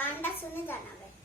गान सुने जाना भाई